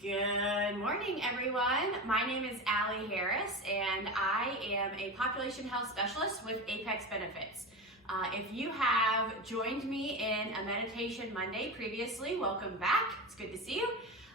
Good morning, everyone. My name is Allie Harris, and I am a population health specialist with Apex Benefits. If you have joined me in a meditation Monday previously, welcome back. It's good to see you.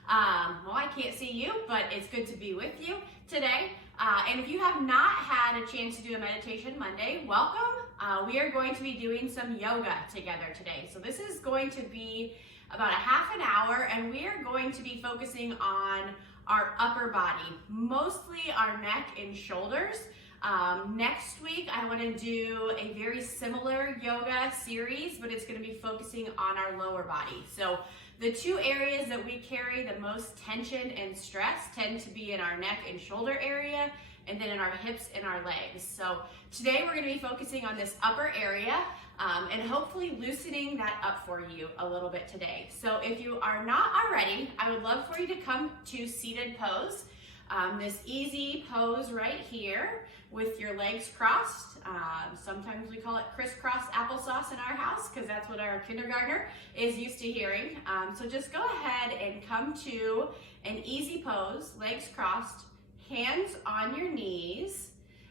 Well, I can't see you, but it's good to be with you today. And if you have not had a chance to do a meditation Monday, welcome. We are going to be doing some yoga together today. So this is going to be about a half an hour, and we are going to be focusing on our upper body, mostly our neck and shoulders. Next week, I want to do a very similar yoga series, but it's going to be focusing on our lower body. So the two areas that we carry the most tension and stress tend to be in our neck and shoulder area, and then in our hips and our legs. So today we're going to be focusing on this upper area and hopefully loosening that up for you a little bit today. So if you are not already, I would love for you to come to seated pose. This easy pose right here with your legs crossed. Sometimes we call it crisscross applesauce in our house because that's what our kindergartner is used to hearing. So just go ahead and come to an easy pose, legs crossed, hands on your knees,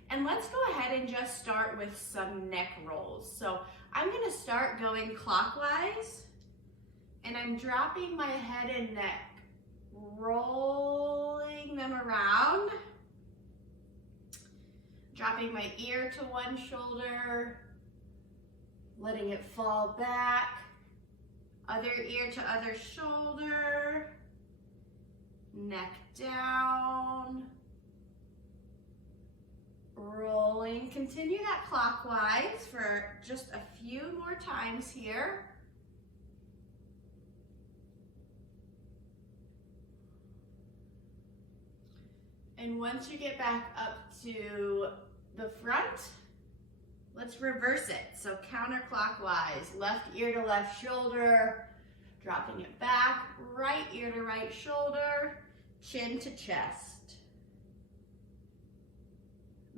and let's go ahead and just start with some neck rolls. So I'm going to start going clockwise, and I'm dropping my head and neck, rolling them around, dropping my ear to one shoulder, letting it fall back, other ear to other shoulder, neck down, rolling. Continue that clockwise for just a few more times here. And once you get back up to the front, let's reverse it. So counterclockwise, left ear to left shoulder, dropping it back, right ear to right shoulder, chin to chest.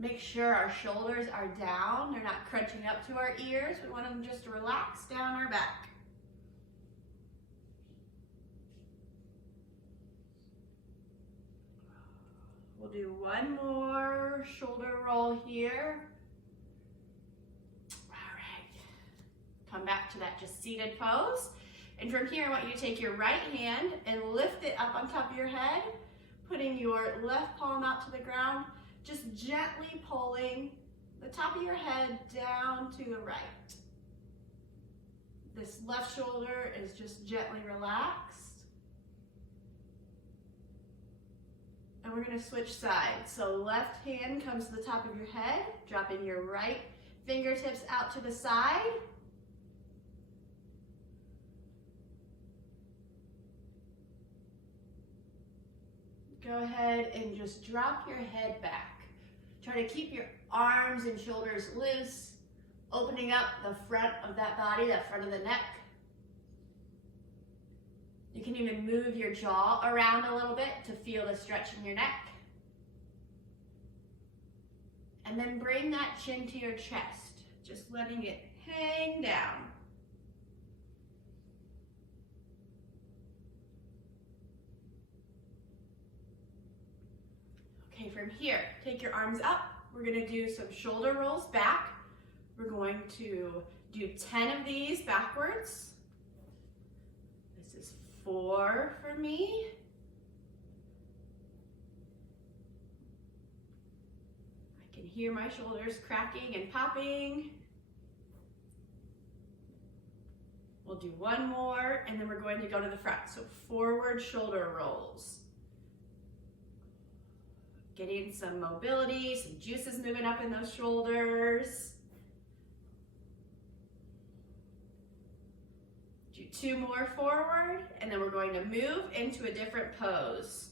Make sure our shoulders are down. They're not crunching up to our ears. We want them just to relax down our back. We'll do one more shoulder roll here. All right. Come back to that just seated pose. And from here, I want you to take your right hand and lift it up on top of your head, putting your left palm out to the ground, just gently pulling the top of your head down to the right. This left shoulder is just gently relaxed. And we're going to switch sides. So left hand comes to the top of your head, dropping your right fingertips out to the side. Go ahead and just drop your head back. Try to keep your arms and shoulders loose, opening up the front of that body, the front of the neck. You can even move your jaw around a little bit to feel the stretch in your neck. And then bring that chin to your chest, just letting it hang down. Okay, from here, take your arms up. We're going to do some shoulder rolls back. We're going to do 10 of these backwards. This is 4 for me. I can hear my shoulders cracking and popping. We'll do one more, and then we're going to go to the front. So forward shoulder rolls. Getting some mobility, some juices moving up in those shoulders. Do 2 more forward, and then we're going to move into a different pose.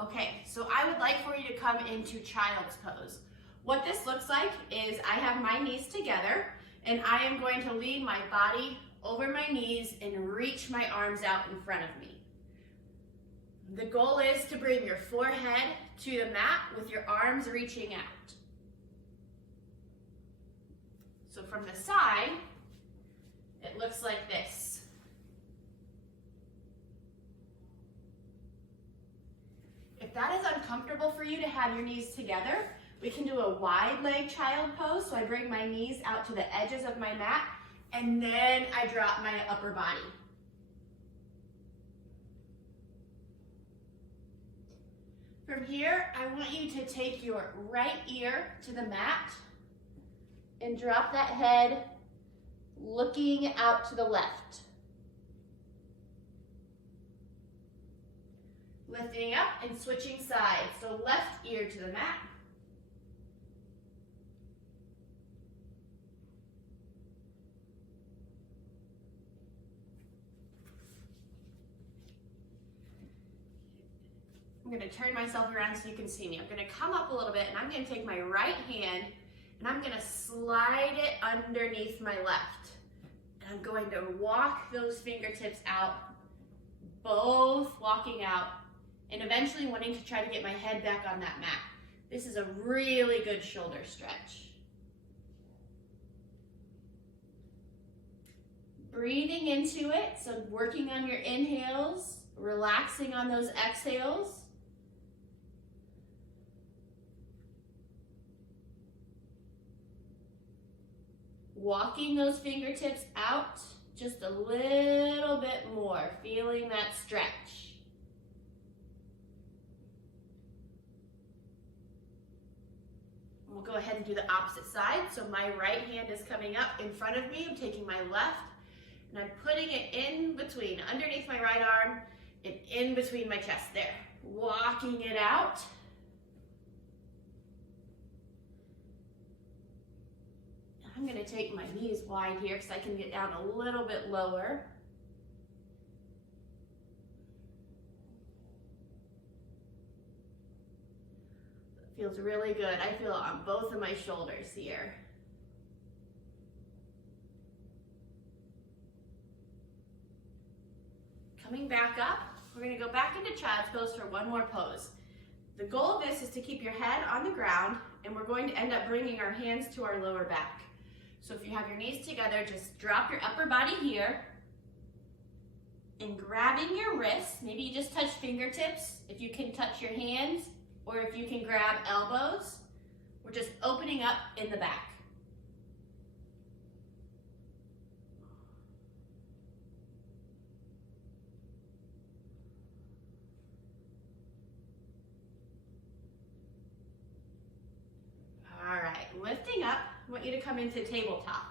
Okay, so I would like for you to come into child's pose. What this looks like is I have my knees together, and I am going to lean my body over my knees and reach my arms out in front of me. The goal is to bring your forehead to the mat with your arms reaching out. So from the side, it looks like looks like this. if that is uncomfortable for you to have your knees together, we can do a wide leg child pose. So I bring my knees out to the edges of my mat, and then I drop my upper body. From here, I want you to take your right ear to the mat and drop that head looking out to the left. Lifting up and switching sides. So left ear to the mat. I'm going to turn myself around so you can see me. I'm going to come up a little bit and I'm going to take my right hand and I'm going to slide it underneath my left. And I'm going to walk those fingertips out, both walking out, and eventually wanting to try to get my head back on that mat. This is a really good shoulder stretch. Breathing into it, so working on your inhales, relaxing on those exhales. Walking those fingertips out just a little bit more, feeling that stretch. We'll go ahead and do the opposite side. So my right hand is coming up in front of me. I'm taking my left and I'm putting it in between, underneath my right arm and in between my chest there. Walking it out. I'm going to take my knees wide here because I can get down a little bit lower. It feels really good. I feel it on both of my shoulders here. Coming back up, we're going to go back into child's pose for one more pose. The goal of this is to keep your head on the ground, and we're going to end up bringing our hands to our lower back. So if you have your knees together, just drop your upper body here and grabbing your wrists. Maybe you just touch fingertips, if you can touch your hands, or if you can grab elbows. We're just opening up in the back. All right, lifting up. I want you to come into tabletop.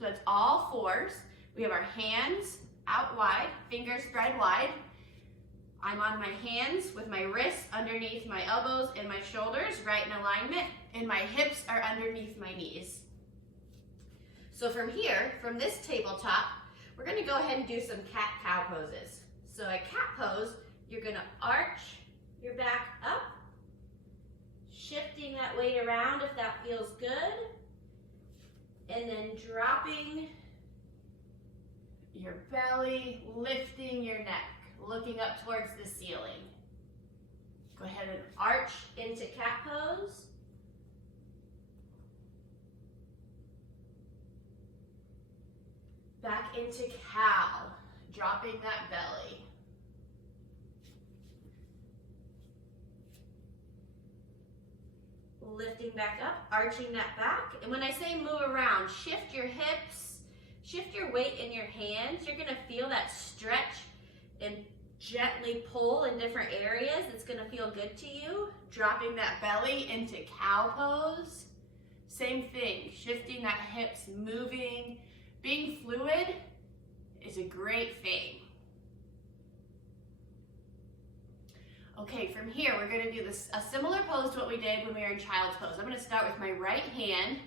So it's all fours. We have our hands out wide, fingers spread wide. I'm on my hands with my wrists underneath my elbows and my shoulders, right in alignment, and my hips are underneath my knees. So from here, from this tabletop, we're gonna go ahead and do some cat-cow poses. So a cat pose, you're gonna arch your back up, shifting that weight around if that feels good, and then dropping your belly, lifting your neck, looking up towards the ceiling. Go ahead and arch into cat pose. Back into cow, dropping that belly. Lifting back up, arching that back. And when I say move around, shift your hips, shift your weight in your hands. You're gonna feel that stretch and gently pull in different areas. It's gonna feel good to you. Dropping that belly into cow pose. Same thing, shifting that hips, moving. Being fluid is a great thing. Okay, from here, we're gonna do this, a similar pose to what we did when we were in child's pose. I'm gonna start with my right hand,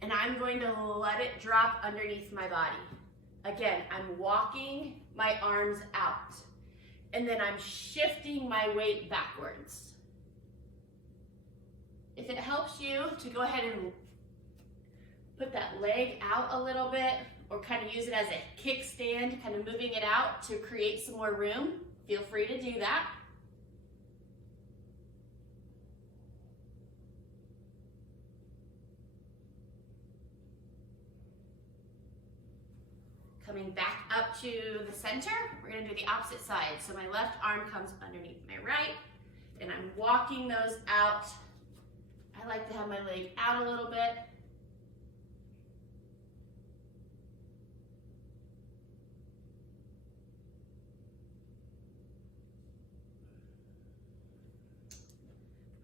and I'm going to let it drop underneath my body. Again, I'm walking my arms out, and then I'm shifting my weight backwards. If it helps you to go ahead and put that leg out a little bit, or kind of use it as a kickstand, kind of moving it out to create some more room, feel free to do that. Coming back up to the center, we're gonna do the opposite side. So my left arm comes underneath my right, And I'm walking those out. I like to have my leg out a little bit.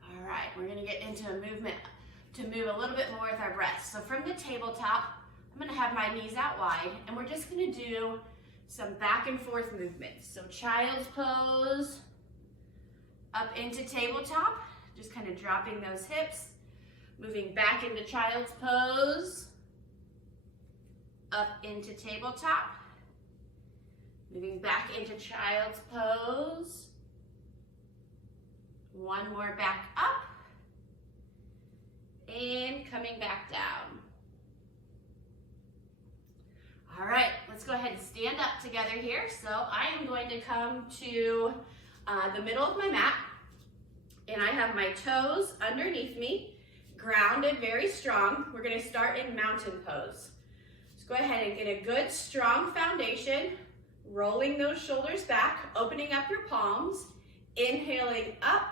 All right, we're gonna get into a movement to move a little bit more with our breath. So from the tabletop, I'm gonna have my knees out wide, and we're just gonna do some back and forth movements. So child's pose, up into tabletop, just kind of dropping those hips, moving back into child's pose, up into tabletop, moving back into child's pose, one more back up, and coming back down. All right, let's go ahead and stand up together here. So I am going to come to the middle of my mat, and I have my toes underneath me, grounded very strong. We're gonna start in mountain pose. Just go ahead and get a good strong foundation, rolling those shoulders back, opening up your palms, inhaling up,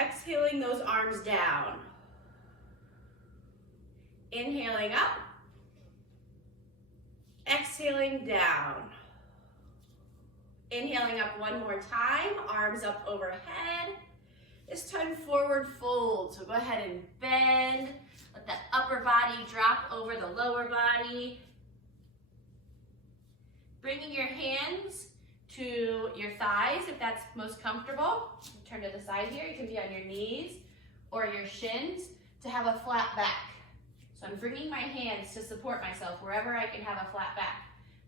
exhaling those arms down. Inhaling up, exhaling down. Inhaling up one more time, arms up overhead. This time forward fold, so go ahead and bend. Let the upper body drop over the lower body. Bringing your hands to your thighs if that's most comfortable. Turn to the side here, you can be on your knees or your shins to have a flat back. So I'm bringing my hands to support myself wherever I can have a flat back.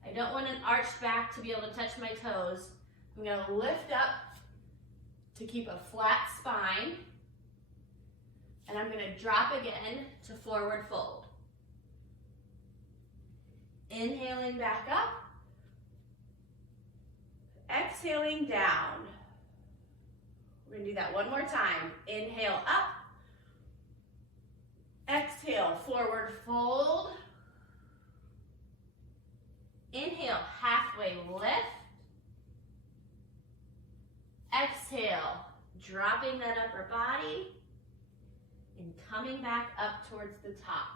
I don't want an arched back to be able to touch my toes. I'm going to lift up to keep a flat spine. And I'm going to drop again to forward fold. Inhaling back up. Exhaling down. We're going to do that one more time. Inhale up. Exhale, forward fold. Inhale, halfway lift. Exhale, dropping that upper body and coming back up towards the top.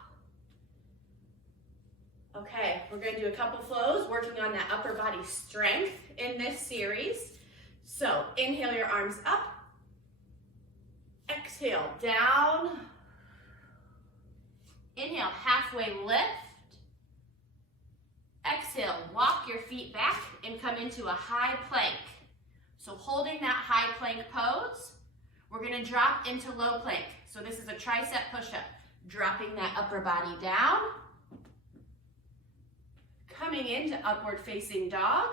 Okay, we're going to do a couple flows, working on that upper body strength in this series. So inhale your arms up. Exhale, down. Inhale, halfway lift. Exhale, walk your feet back and come into a high plank. So holding that high plank pose, we're gonna drop into low plank. So this is a tricep push-up. Dropping that upper body down. Coming into upward facing dog.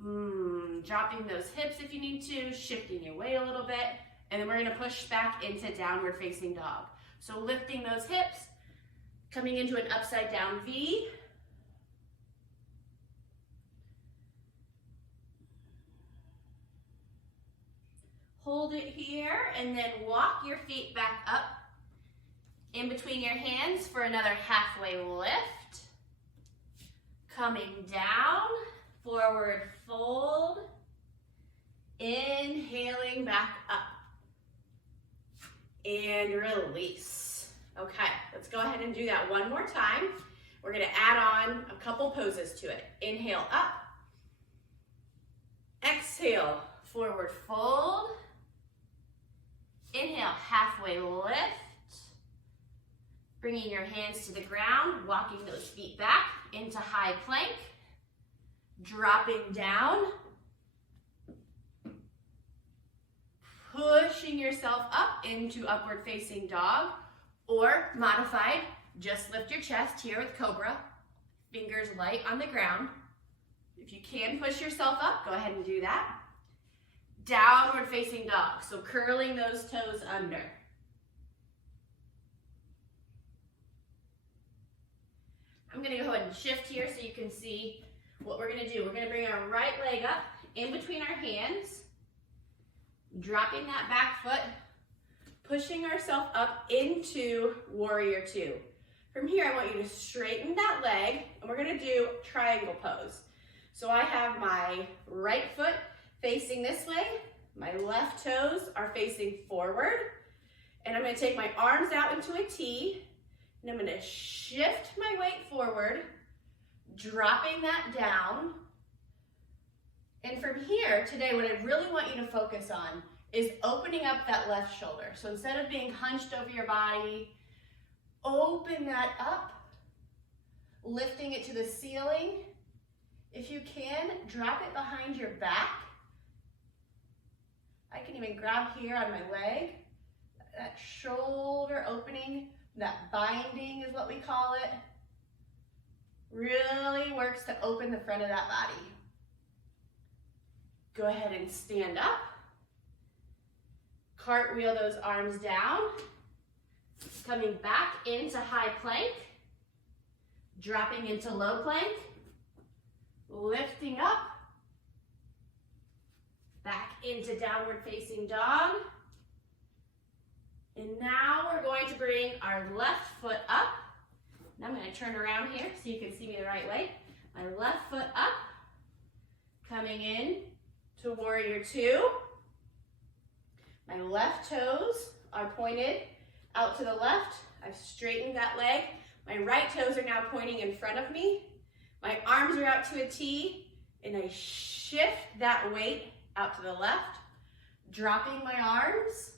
Dropping those hips if you need to, shifting your weight a little bit, and then we're gonna push back into downward facing dog. So lifting those hips, coming into an upside down V. Hold it here, and then walk your feet back up in between your hands for another halfway lift. Coming down, forward fold. Inhaling back up. And release. Okay, let's go ahead and do that one more time. We're gonna add on a couple poses to it. Inhale up. Exhale, forward fold. Inhale, halfway lift. Bringing your hands to the ground, walking those feet back into high plank. Dropping down. Pushing yourself up into upward facing dog, or modified, just lift your chest here with cobra, fingers light on the ground. If you can push yourself up, go ahead and do that. Downward facing dog, so curling those toes under. I'm gonna go ahead and shift here so you can see what we're gonna do. We're gonna bring our right leg up in between our hands, dropping that back foot, pushing ourselves up into warrior two. From here, I want you to straighten that leg, and we're gonna do triangle pose. So I have my right foot facing this way. My left toes are facing forward. And I'm going to take my arms out into a T. And I'm going to shift my weight forward, dropping that down. And from here, today, what I really want you to focus on is opening up that left shoulder. So instead of being hunched over your body, open that up, lifting it to the ceiling. If you can, drop it behind your back. I can even grab here on my leg. That shoulder opening, that binding is what we call it, really works to open the front of that body. Go ahead and stand up. Cartwheel those arms down. Coming back into high plank. Dropping into low plank. Lifting up. Back into downward facing dog. And now we're going to bring our left foot up. And I'm going to turn around here so you can see me the right way. My left foot up. Coming in to warrior two. My left toes are pointed out to the left. I've straightened that leg. My right toes are now pointing in front of me. My arms are out to a T, and I shift that weight out to the left, dropping my arms.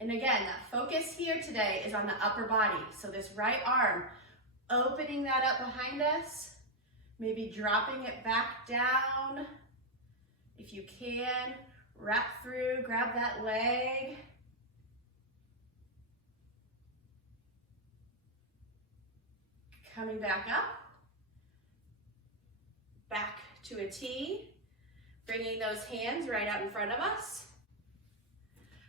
And again, that focus here today is on the upper body. So this right arm, opening that up behind us, maybe dropping it back down. If you can, wrap through, grab that leg. Coming back up, back to a T, bringing those hands right out in front of us.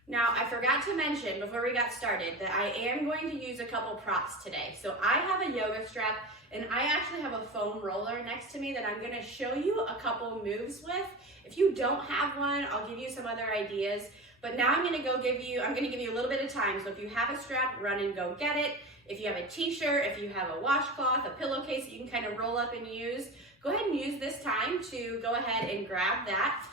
Now, I forgot to mention before we got started that I am going to use a couple props today. So I have a yoga strap and I actually have a foam roller next to me that I'm gonna show you a couple moves with. If you don't have one, I'll give you some other ideas. But now I'm gonna give you a little bit of time. So if you have a strap, run and go get it. If you have a t-shirt, if you have a washcloth, a pillowcase that you can kind of roll up and use, go ahead and use this time to go ahead and grab that.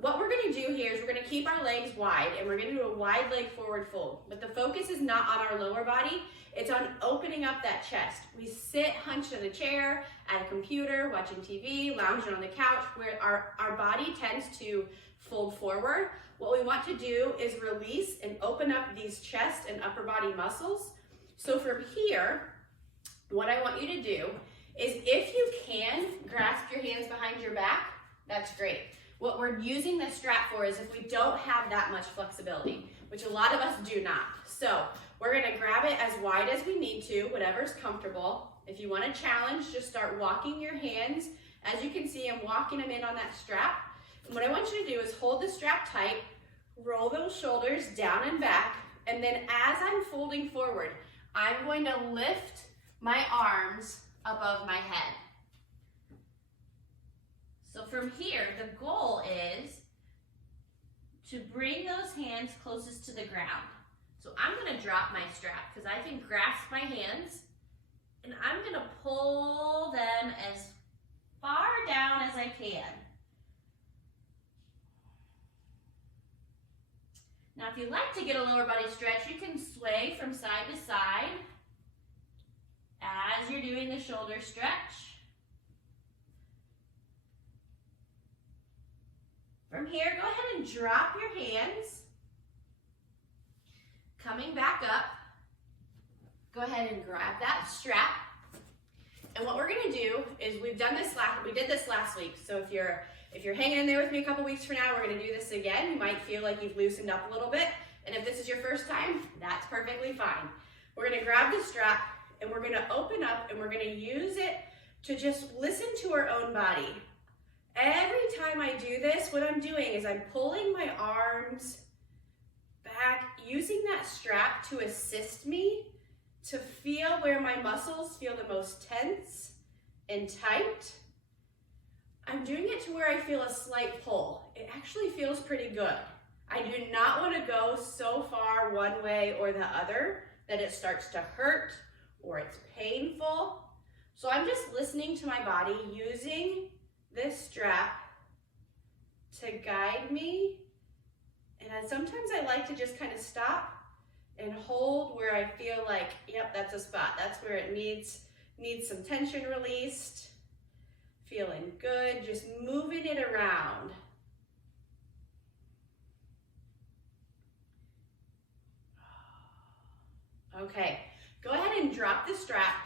What we're gonna do here is we're gonna keep our legs wide and we're gonna do a wide leg forward fold. But the focus is not on our lower body, it's on opening up that chest. We sit hunched in a chair, at a computer, watching TV, lounging on the couch, where our body tends to fold forward. What we want to do is release and open up these chest and upper body muscles. So from here, what I want you to do is if you can grasp your hands behind your back, that's great. What we're using this strap for is if we don't have that much flexibility, which a lot of us do not. So we're gonna grab it as wide as we need to, whatever's comfortable. If you wanna challenge, just start walking your hands. As you can see, I'm walking them in on that strap. And what I want you to do is hold the strap tight, roll those shoulders down and back, and then as I'm folding forward, I'm going to lift my arms above my head. So from here, the goal is to bring those hands closest to the ground. So I'm gonna drop my strap because I can grasp my hands and I'm gonna pull them as far down as I can. Now, if you like to get a lower body stretch, you can sway from side to side as you're doing the shoulder stretch. From here, go ahead and drop your hands. Coming back up, go ahead and grab that strap. And what we're gonna do is we did this last week. So if you're hanging in there with me a couple weeks from now, we're gonna do this again. You might feel like you've loosened up a little bit. And if this is your first time, that's perfectly fine. We're gonna grab the strap and we're gonna open up and we're gonna use it to just listen to our own body. Every time I do this, what I'm doing is I'm pulling my arms back, using that strap to assist me to feel where my muscles feel the most tense and tight. I'm doing it to where I feel a slight pull. It actually feels pretty good. I do not want to go so far one way or the other that it starts to hurt or it's painful. So I'm just listening to my body using this strap to guide me. And sometimes I like to just kind of stop and hold where I feel like, yep, that's a spot. That's where it needs some tension released. Feeling good, just moving it around. Okay, go ahead and drop the strap.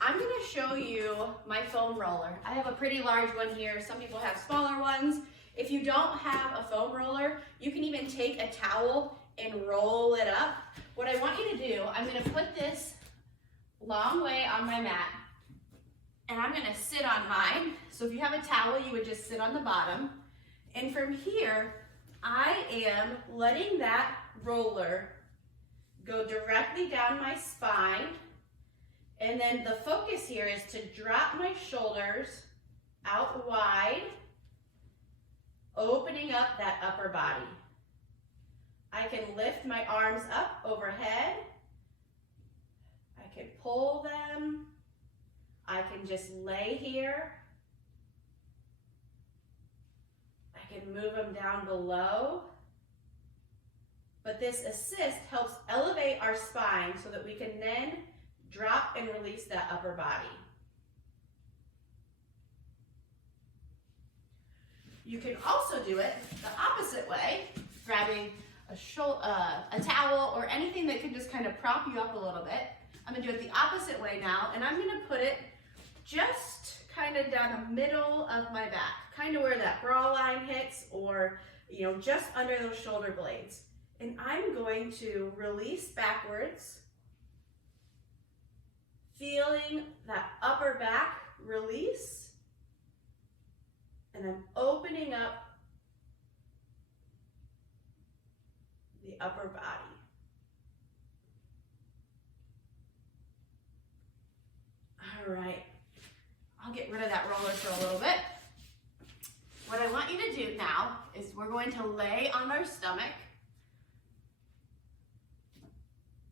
I'm gonna show you my foam roller. I have a pretty large one here. Some people have smaller ones. If you don't have a foam roller, you can even take a towel and roll it up. What I want you to do, I'm gonna put this long way on my mat, and I'm gonna sit on mine. So if you have a towel, you would just sit on the bottom. And from here, I am letting that roller go directly down my spine. And then the focus here is to drop my shoulders out wide, opening up that upper body. I can lift my arms up overhead. I can pull them. I can just lay here. I can move them down below. But this assist helps elevate our spine so that we can then drop and release that upper body. You can also do it the opposite way, grabbing a towel or anything that can just kind of prop you up a little bit. I'm gonna do it the opposite way now, and I'm gonna put it just kind of down the middle of my back, kind of where that bra line hits, or just under those shoulder blades. And I'm going to release backwards, feeling that upper back release, and I'm opening up the upper body. All right, I'll get rid of that roller for a little bit. What I want you to do now is we're going to lay on our stomach.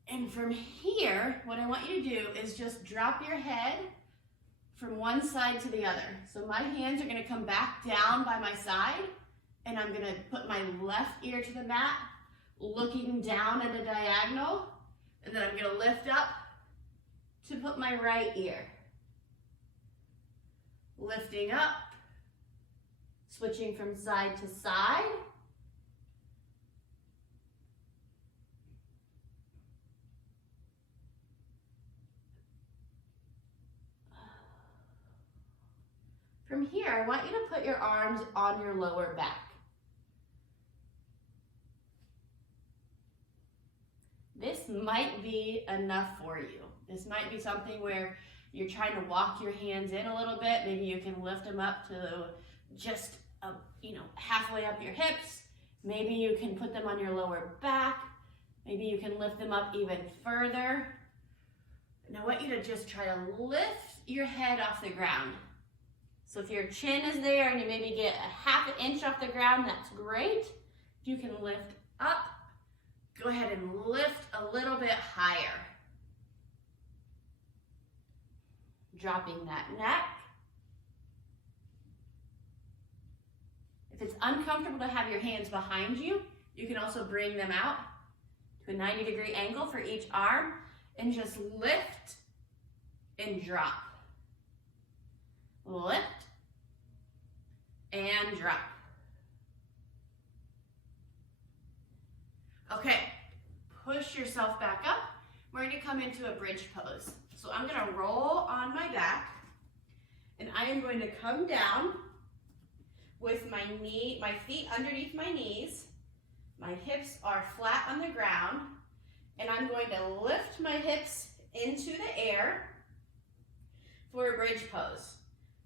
And from here, what I want you to do is just drop your head from one side to the other. So my hands are gonna come back down by my side, and I'm gonna put my left ear to the mat, looking down at a diagonal, and then I'm gonna lift up to put my right ear. Lifting up, switching from side to side. From here, I want you to put your arms on your lower back. This might be enough for you. This might be something where you're trying to walk your hands in a little bit. Maybe you can lift them up to just halfway up your hips. Maybe you can put them on your lower back. Maybe you can lift them up even further. And I want you to just try to lift your head off the ground. So if your chin is there and you maybe get a half an inch off the ground, that's great. You can lift up. Go ahead and lift a little bit higher. Dropping that neck. If it's uncomfortable to have your hands behind you, you can also bring them out to a 90-degree angle for each arm and just lift and drop. Lift and drop. Okay, push yourself back up. We're going to come into a bridge pose. So I'm going to roll on my back, and I am going to come down with my feet underneath my knees. My hips are flat on the ground, and I'm going to lift my hips into the air for a bridge pose.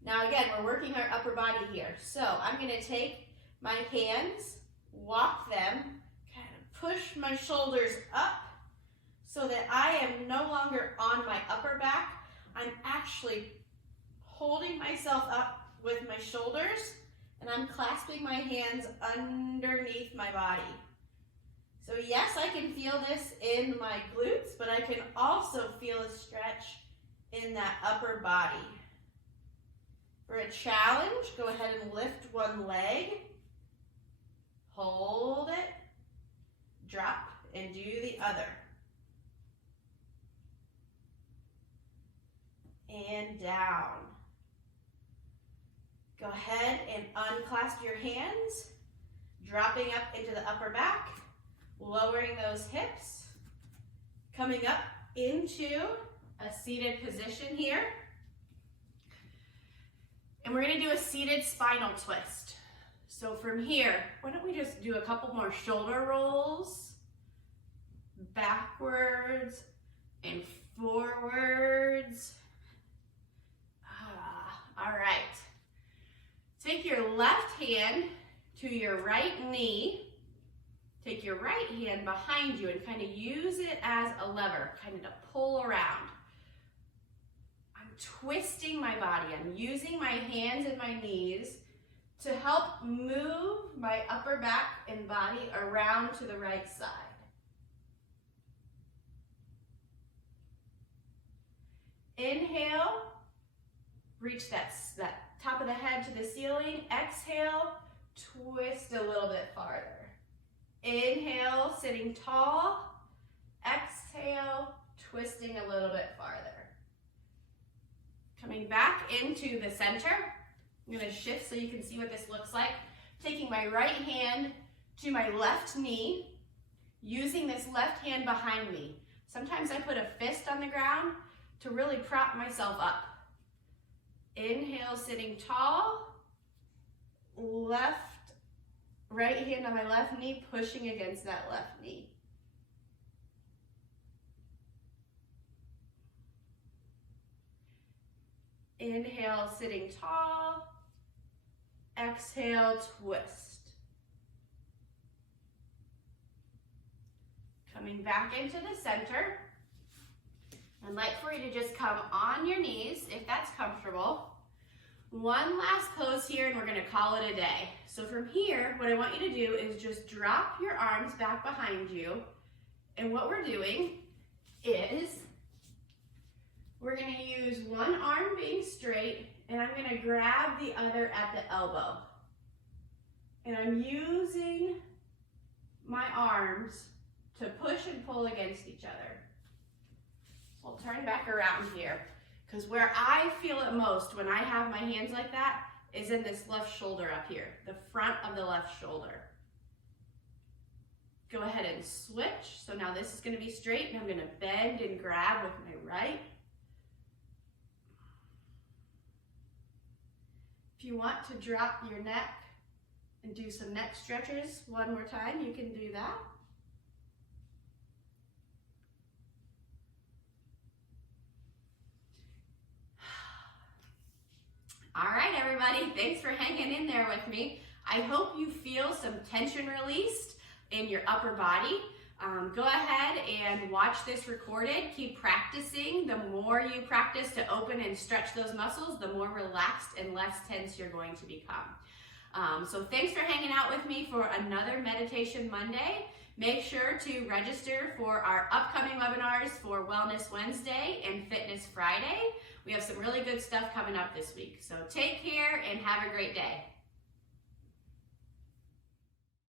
Now again, we're working our upper body here. So I'm going to take my hands, walk them, kind of push my shoulders up so that I am no longer on my upper back. I'm actually holding myself up with my shoulders, and I'm clasping my hands underneath my body. So yes, I can feel this in my glutes, but I can also feel a stretch in that upper body. For a challenge, go ahead and lift one leg hold it, drop, and do the other. And down. Go ahead and unclasp your hands, dropping up into the upper back, lowering those hips, coming up into a seated position here. And we're gonna do a seated spinal twist. So from here, why don't we just do a couple more shoulder rolls, backwards and forwards. All right. Take your left hand to your right knee. Take your right hand behind you and kind of use it as a lever, kind of to pull around. I'm twisting my body. I'm using my hands and my knees to help move my upper back and body around to the right side. Inhale, reach that top of the head to the ceiling. Exhale, twist a little bit farther. Inhale, sitting tall. Exhale, twisting a little bit farther. Coming back into the center. I'm going to shift so you can see what this looks like. Taking my right hand to my left knee, using this left hand behind me. Sometimes I put a fist on the ground to really prop myself up. Inhale, sitting tall. Right hand on my left knee, pushing against that left knee. Inhale, sitting tall. Exhale, twist. Coming back into the center. I'd like for you to just come on your knees, if that's comfortable. One last pose here, and we're gonna call it a day. So from here, what I want you to do is just drop your arms back behind you. And what we're doing is, we're gonna use one arm being straight, and I'm gonna grab the other at the elbow. And I'm using my arms to push and pull against each other. We'll turn back around here, because where I feel it most when I have my hands like that is in this left shoulder up here, the front of the left shoulder. Go ahead and switch. So now this is going to be straight, and I'm going to bend and grab with my right. If you want to drop your neck and do some neck stretches one more time, you can do that. All right, everybody, thanks for hanging in there with me. I hope you feel some tension released in your upper body. Go ahead and watch this recorded. Keep practicing. The more you practice to open and stretch those muscles, the more relaxed and less tense you're going to become. So thanks for hanging out with me for another Meditation Monday. Make sure to register for our upcoming webinars for Wellness Wednesday and Fitness Friday. We have some really good stuff coming up this week. So take care and have a great day.